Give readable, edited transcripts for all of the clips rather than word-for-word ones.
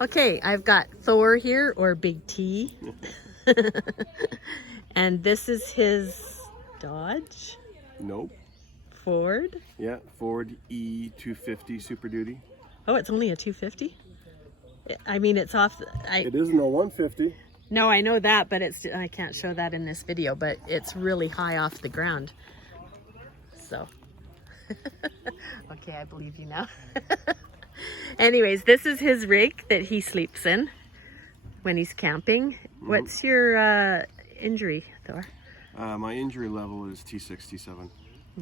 Okay, I've got Thor here, or Big T. And this is his Dodge? Nope. Ford? Yeah, Ford E250 Super Duty. Oh, it's only a 250? I mean, it's off... It isn't a 150. No, I know that, but I can't show that in this video, but it's really high off the ground. So... Okay, I believe you now. Anyways, this is his rig that he sleeps in when he's camping. What's your injury, Thor? My injury level is T6, T7.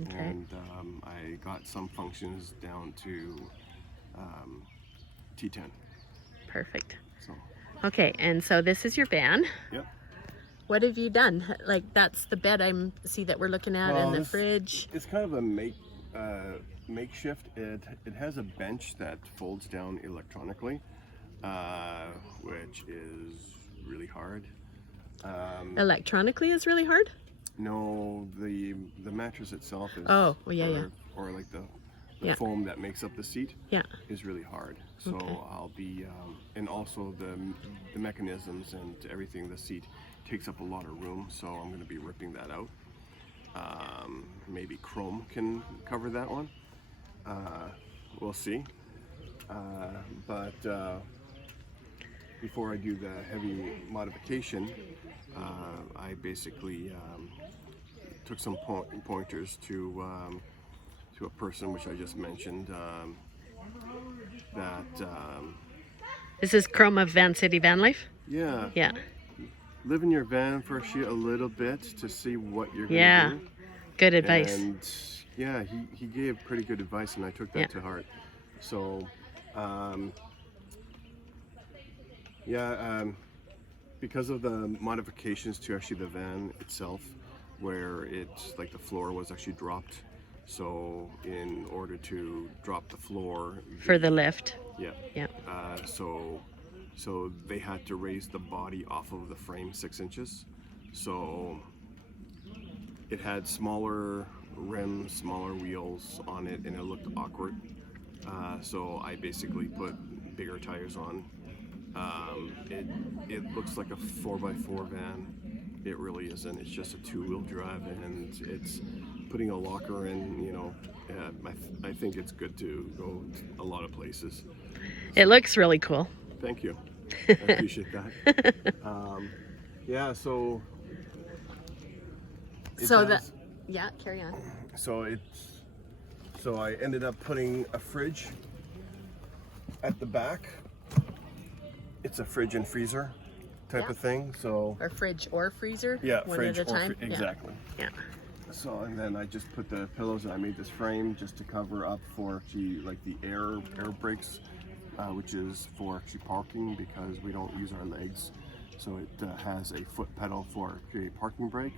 Okay. And I got some functions down to T10. Perfect. So. Okay, and so this is your van. Yep. What have you done? Like, that's the bed see that we're looking at, and the fridge. It's kind of a makeshift. It has a bench that folds down electronically, which is really hard. Electronically is really hard? No, the mattress itself is. Oh, well, yeah. Or like the foam that makes up the seat. Yeah. Is really hard. So okay. I'll be, and also the mechanisms and everything. The seat takes up a lot of room, so I'm going to be ripping that out. Maybe chrome can cover that one. We'll see. But before I do the heavy modification, I basically took some pointers to a person which I just mentioned. This is Chrome of Van City Van Life? Yeah. Yeah. Live in your van for a little bit to see what you're going to do. Good advice. And yeah, he gave pretty good advice, and I took that to heart. So, because of the modifications to actually the van itself, where it's like the floor was actually dropped. So in order to drop the floor for the lift. Yeah. So they had to raise the body off of the frame 6 inches. So it had smaller rims, smaller wheels on it, and it looked awkward. So I basically put bigger tires on. It looks like a 4x4 van. It really isn't. It's just a 2-wheel drive, and it's putting a locker in. You know, I think it's good to go to a lot of places. It looks really cool. Thank you. I appreciate that. Yeah. So. Carry on. So I ended up putting a fridge at the back. It's a fridge and freezer type of thing. So. Or fridge or freezer. Yeah, one fridge at a time. Exactly. Yeah. So, and then I just put the pillows, and I made this frame just to cover up for actually like the air brakes, which is for actually parking, because we don't use our legs. So it has a foot pedal for a parking brake.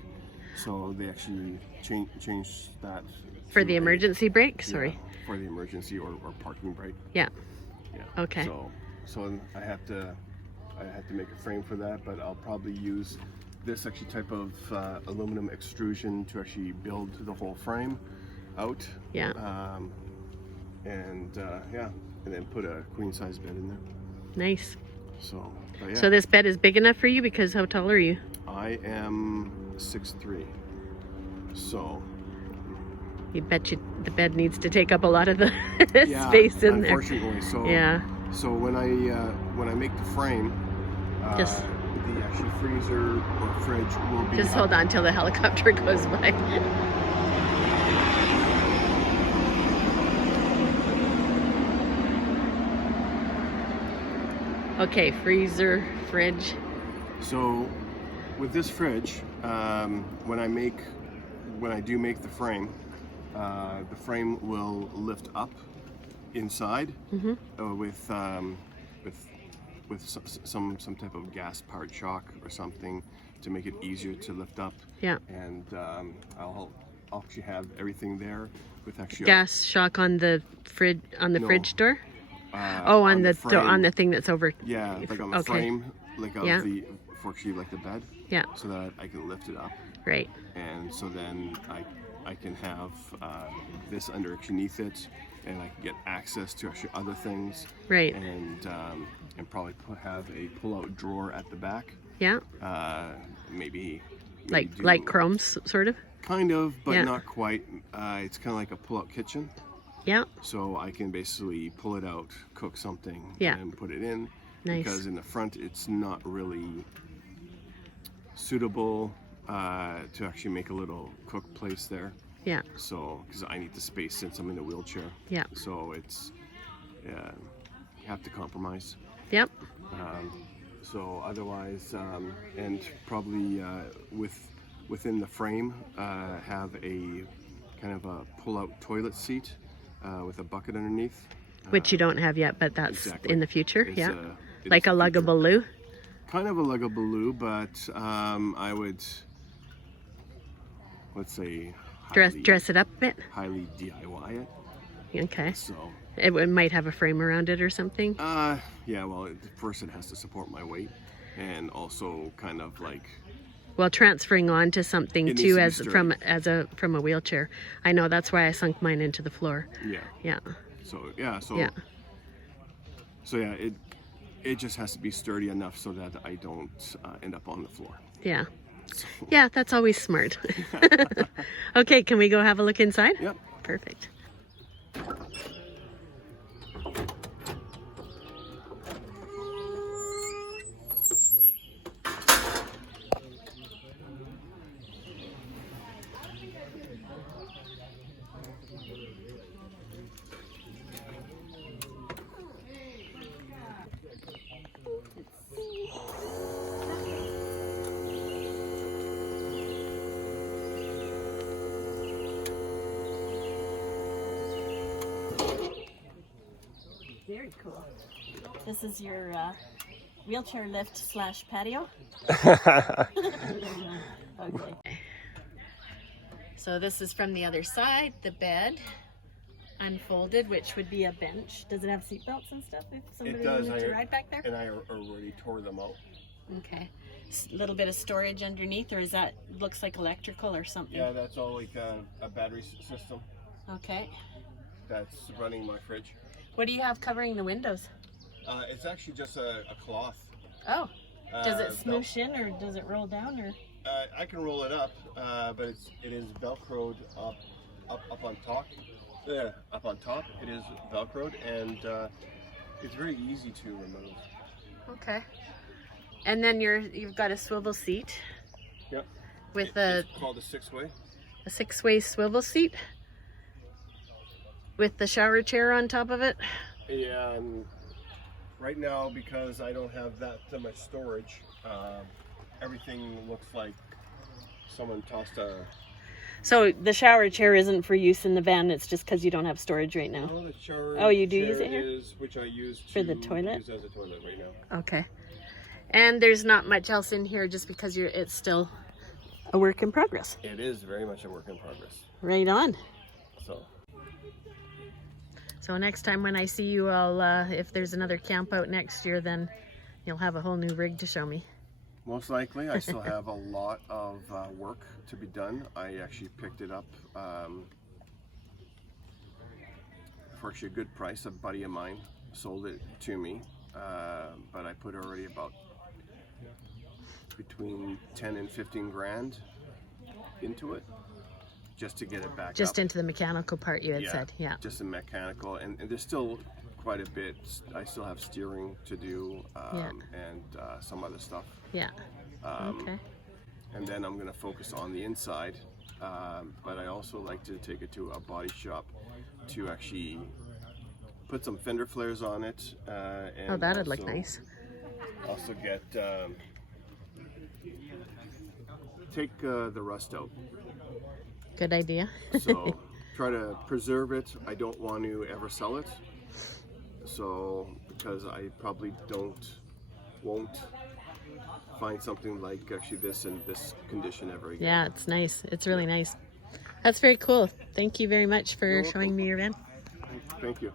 So they actually changed that. For the emergency brake? Sorry. Yeah, for the emergency or parking brake. Yeah. Yeah. Okay. So I had to make a frame for that, but I'll probably use this actually type of aluminum extrusion to actually build the whole frame out. Yeah. And then put a queen size bed in there. Nice. So this bed is big enough for you, because how tall are you? I am 6'3". So You bet you the bed needs to take up a lot of the space in there. Unfortunately. So when I make the frame, the actually freezer or fridge will be. Just hold on till the helicopter goes by. Okay, freezer, fridge. So with this fridge, when I do make the frame will lift up inside with some type of gas powered shock or something to make it easier to lift up. Yeah. And I'll actually have everything there with actually gas shock on the fridge fridge door. On the thing that's over. Yeah, like on the frame, like of for actually like the bed. Yeah. So that I can lift it up. Right. And so then I can have this underneath it, and I can get access to actually other things. Right. And probably have a pull-out drawer at the back. Yeah. Maybe like Chrome's sort of. Kind of, but Yeah. not quite. It's kind of like a pull-out kitchen. Yeah. So I can basically pull it out, cook something, Yeah. and put it in. Nice. Because in the front, it's not really suitable to actually make a little cook place there. Yeah. So, because I need the space since I'm in a wheelchair. Yeah. So it's, you have to compromise. Yep. So otherwise, and probably within the frame, have a kind of a pull-out toilet seat with a bucket underneath. Which you don't have yet, but that's Exactly. in the future. It's Yeah. it Like is a the future. luggable loo. Kind of a luggable loo, but I would, let's say, Dress it up a bit. highly DIY it. Okay. So, It might have a frame around it or something. yeah, well, first it has to support my weight, and also kind of like, Well, transferring on to something It needs too, to be as sturdy. from a wheelchair. I know that's why I sunk mine into the floor. yeah. Yeah. So Yeah. So yeah, it just has to be sturdy enough so that I don't end up on the floor. Yeah. Yeah, that's always smart. Okay, can we go have a look inside? Yep. Perfect. Very cool. This is your wheelchair lift / patio. Okay. So this is from the other side, the bed unfolded, which would be a bench. Does it have seat belts and stuff if somebody wanted to ride back there? And I already tore them out. Okay. A little bit of storage underneath, or is that looks like electrical or something? Yeah, that's all like a battery system Okay. that's running my fridge. What do you have covering the windows? It's actually just a cloth. Oh. Does it No, smoosh in or does it roll down or? I can roll it up, but it is velcroed up on top. Up on top, it is velcroed, and it's very easy to remove. Okay. And then you've got a swivel seat. Yep. With It's called a 6-way. a 6-way swivel seat with the shower chair on top of it. Yeah, and right now, because I don't have that much storage, everything looks like someone tossed a... So the shower chair isn't for use in the van, it's just because you don't have storage right now. No, the shower Oh, you do chair use it here? which I use For the to toilet? use as a toilet right now. Okay. And there's not much else in here just because it's still a work in progress. It is very much a work in progress. Right on. So next time when I see you, I'll if there's another camp out next year, then you'll have a whole new rig to show me. most likely, I still have a lot of work to be done. I actually picked it up for actually a good price. A buddy of mine sold it to me, but I put already about between 10 and 15 grand into it just to get it back Just up. into the mechanical part you had said, yeah. Just a mechanical, and there's still quite a bit. I still have steering to do, and some other stuff. Yeah. Okay. And then I'm going to focus on the inside, but I also like to take it to a body shop to actually put some fender flares on it. And Oh, that'd look nice. Also get take the rust out. Good idea. So try to preserve it. I don't want to ever sell it. So because I probably won't find something like actually this in this condition ever again. Yeah, it's nice. It's really nice. That's very cool. Thank you very much for You're showing me your van. Thank you.